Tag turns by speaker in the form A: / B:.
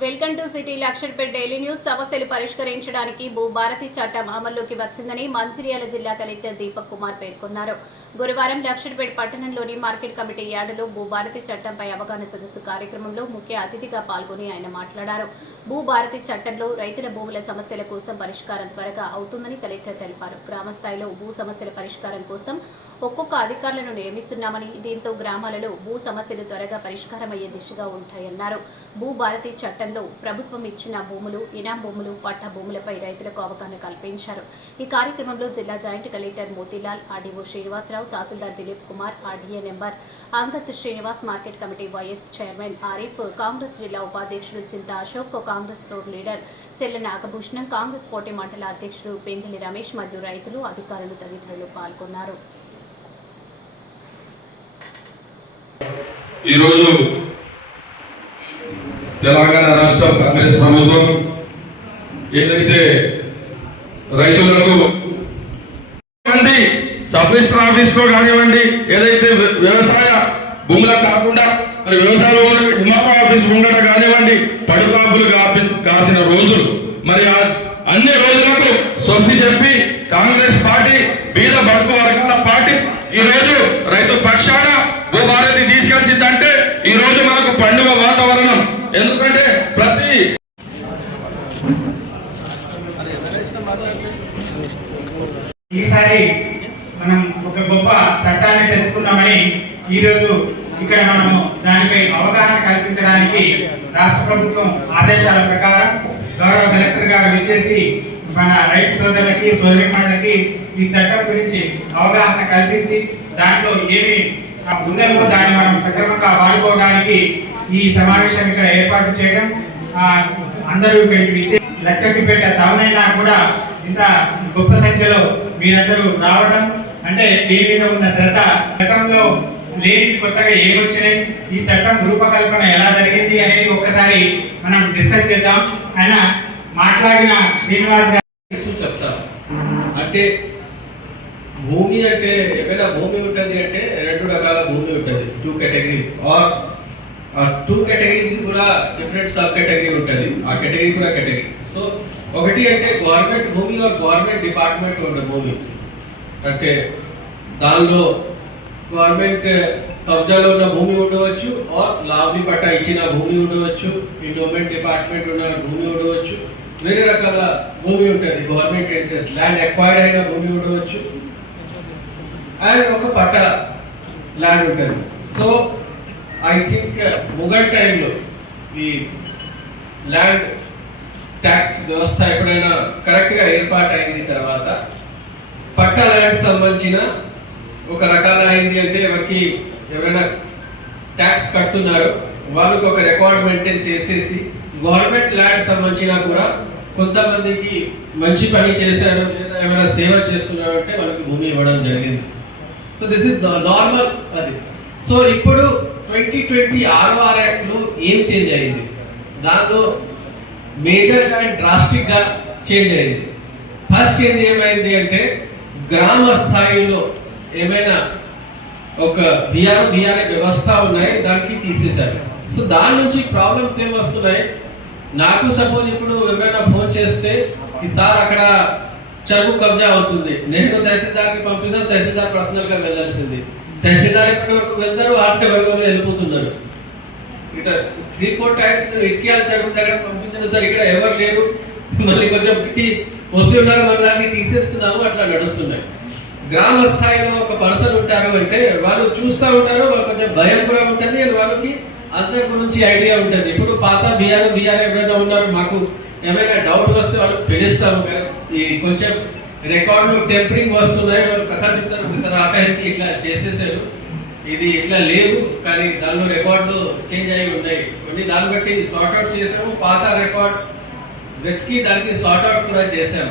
A: Welcome to city Luxettipet daily news. సమస్యలు పరిష్కరించడానికి భూభారతి చట్టం అమల్లోకి వచ్చిందని మంచిర్యాల జిల్లా కలెక్టర్ దీపక్ కుమార్ పేర్కొన్నారు. గురువారం లక్షర్పేట్ పట్టణంలోని మార్కెట్ కమిటీ యార్డులో భూభారతి చట్టంపై అవగాహన సదస్సు కార్యక్రమంలో ముఖ్య అతిథిగా పాల్గొని ఆయన మాట్లాడారు. భూభారతి చట్టంలో రైతుల భూముల సమస్యల కోసం పరిష్కారం త్వరగా అవుతుందని కలెక్టర్ తెలిపారు. గ్రామ స్థాయిలో భూ సమస్యల పరిష్కారం కోసం ఒక్కొక్క అధికారులను నియమిస్తున్నామని దీంతో గ్రామాలలో భూ సమస్యలు త్వరగా పరిష్కారమయ్యే దిశగా ఉంటాయన్నారు. భూ భారతి చట్టంలో ప్రభుత్వం ఇచ్చిన భూములు ఇనాం భూములు పట్టా భూములపై రైతులకు అవగాహన కల్పించారు. ఈ కార్యక్రమంలో జిల్లా joint collector Motilal RDO Srinivasa Rao తహసీల్దార్ Dilip Kumar RDA member Angat Srinivas market committee vice chairman Arif Congress జిల్లా ఉపాధ్యక్షుడు చింత అశోక్ కాంగ్రెస్ ఫ్లోర్ లీడర్ చెల్ల నాగభూషణం కాంగ్రెస్ పోటీ మండల అధ్యక్షుడు పెంగిలి రమేష్ మరియు రైతులు అధికారులు తదితరులు పాల్గొన్నారు.
B: ఈరోజు తెలంగాణ రాష్ట్ర కాంగ్రెస్ ప్రభుత్వం ఏదైతే రైతులకు సబ్ రిజిస్టర్ ఆఫీస్లో కానివ్వండి ఏదైతే వ్యవసాయ భూములకు కాకుండా మరి వ్యవసాయ భూములకు ఆఫీస్ ముంగట కానివ్వండి పడుకాపులు కాసిన రోజులు. మరి ఆ అన్ని రోజులకు స్వస్తి చెప్పి కాంగ్రెస్ పార్టీ బీద బడుగు వర్గాల పార్టీ ఈ రోజు రైతు పక్షాన ఈ రోజు మనకు పండుగ వాతావరణం. ఎందుకంటే ప్రతి
C: ఈసారి మనం ఒక గొప్ప చట్టాన్ని తెచ్చుకున్నామని ఈరోజు ఇక్కడ మనము దానిపై అవగాహన కల్పించడానికి రాష్ట్ర ప్రభుత్వం ఆదేశాల ప్రకారం గౌరవ కలెక్టర్ గారు విచ్చేసి మన రైతు సోదరులకి సోదరిమణులకి ఈ చట్టం గురించి అవగాహన కల్పించి దాంట్లో ఏమి ఆ, ఉన్నాయో దాన్ని మనం సక్రమంగా వాడుకోవడానికి ఈ సమావేశం ఇక్కడ ఏర్పాటు చేయడం అందరూ ఇక్కడికి విచ్చే తమనైనా టౌన్ అయినా కూడా ఇంత గొప్ప సంఖ్యలో మీరందరూ రావడం అంటే దీని మీద ఉన్న శ్రద్ధ గతంలో లేని కొత్తగా ఏమొచ్చినాయి ఈ చట్టం రూపకల్పన ఎలా జరిగింది అనేది ఒక్కసారి మనం డిస్కస్ చేద్దాం. ఆయన మాట్లాడిన శ్రీనివాస్ గారు
D: చెప్తారు అంటే భూమి అంటే ఏమైనా భూమి ఉంటుంది అంటే రెండు రకాల భూమి ఉంటుంది టూ కేటగిరీ ఆర్ ఆ టూ కేటగిరీస్ కూడా డిఫరెంట్ సబ్ కేటగిరీ ఉంటుంది. ఆ కేటగిరీ కూడా కేటగిరీ సో ఒకటి అంటే గవర్నమెంట్ భూమి ఆర్ గవర్నమెంట్ డిపార్ట్మెంట్ ఉన్న భూమి. అంటే దానిలో గవర్నమెంట్ uh, కబ్జాలో ఉన్న భూమి ఉండవచ్చు ఆర్ లాభ్ని పట్ట ఇచ్చిన భూమి ఉండవచ్చు ఎండోమెంట్ డిపార్ట్మెంట్ ఉన్న భూమి ఉండవచ్చు. వేరే రకాల భూమి ఉంటుంది. గవర్నమెంట్ ఇంట్రెస్ట్ ల్యాండ్ ఎక్వైర్ అయిన భూమి ఉండవచ్చు. అండ్ ఒక పట్ట ల్యాండ్ ఉంటుంది. So I think uh, Mughal టైంలో ఈ ల్యాండ్ ట్యాక్స్ వ్యవస్థ ఎప్పుడైనా కరెక్ట్గా ఏర్పాటు అయింది తర్వాత? పట్ట ల్యాండ్ సంబంధించిన ఒక రకాల అయింది అంటే ఎవరికి ఎవరైనా ట్యాక్స్ కడుతున్నారు వాళ్ళకి ఒక రికార్డ్ మెయింటైన్ చేసేసి గవర్నమెంట్ ల్యాండ్ సంబంధించిన కూడా కొంతమందికి మంచి పని చేశారు లేదా ఏమైనా సేవ చేస్తున్నారు అంటే వాళ్ళకి భూమి ఇవ్వడం జరిగింది. సో దిస్ ఇస్ నార్మల్ అది. సో ఇప్పుడు ట్వంటీ ట్వంటీ ఆర్ఓఆర్ యాక్ట్లో ఏం చేంజ్ అయింది? దాంట్లో మేజర్ అండ్ డ్రాస్టిక్గా చేంజ్ అయింది. ఫస్ట్ చేంజ్ ఏమైంది అంటే గ్రామ స్థాయిలో ఏమైనా ఒక బిఆర్ బిఆర్ఏ వ్యవస్థ ఉన్నాయి దానికి తీసేశారు. సో దాని నుంచి ప్రాబ్లమ్స్ ఏం వస్తున్నాయి? నాకు సపోజ్ ఇప్పుడు ఎవరైనా ఫోన్ చేస్తే ఈ సార్ అక్కడ చెరుకు కబ్జా అవుతుంది. నేను తహసీల్దార్కి పంపిస్తాను తహసీల్దార్ పర్సనల్గా వెళ్ళాల్సింది. తహసీల్దార్ ఇప్పటి వరకు వెళ్తారు? ఆటే వర్గంలో వెళ్ళిపోతున్నారు. ఇట్లా త్రీ ఫోర్ టైమ్స్ నేను ఇటుకయాల చెరుకు దగ్గర పంపించాను సార్ ఇక్కడ ఎవరు లేరు. మళ్ళీ కొంచెం పెట్టి వస్తూ ఉంటారు మన దాన్ని తీసేస్తున్నాము అట్లా నడుస్తున్నాయి. గ్రామ స్థాయిలో ఒక పర్సన్ ఉంటారు అంటే వాళ్ళు చూస్తూ ఉంటారు వాళ్ళు కొంచెం భయం కూడా ఉంటుంది అండ్ వాళ్ళకి అందరి గురించి ఐడియా ఉంటుంది. ఇప్పుడు పాత బీఆర్ బీఆర్ ఎవరైనా ఉన్నారు మాకు ఏమైనా డౌట్ వస్తే వాళ్ళు పిలుస్తాము కానీ ఈ కొంచెం రికార్డులు టెంపరింగ్ వస్తున్నాయి. కథ చెప్తారు. ఒకసారి ఆ టైంకి ఇట్లా చేసేసారు. ఇది ఇట్లా లేవు కానీ దానిలో రికార్డులు చేంజ్ అయి ఉన్నాయి. కొన్ని దాన్ని బట్టి సార్ట్ అవుట్ చేసాము పాత రికార్డ్ వెతికి దానికి సార్ట్ అవుట్ కూడా చేసాము.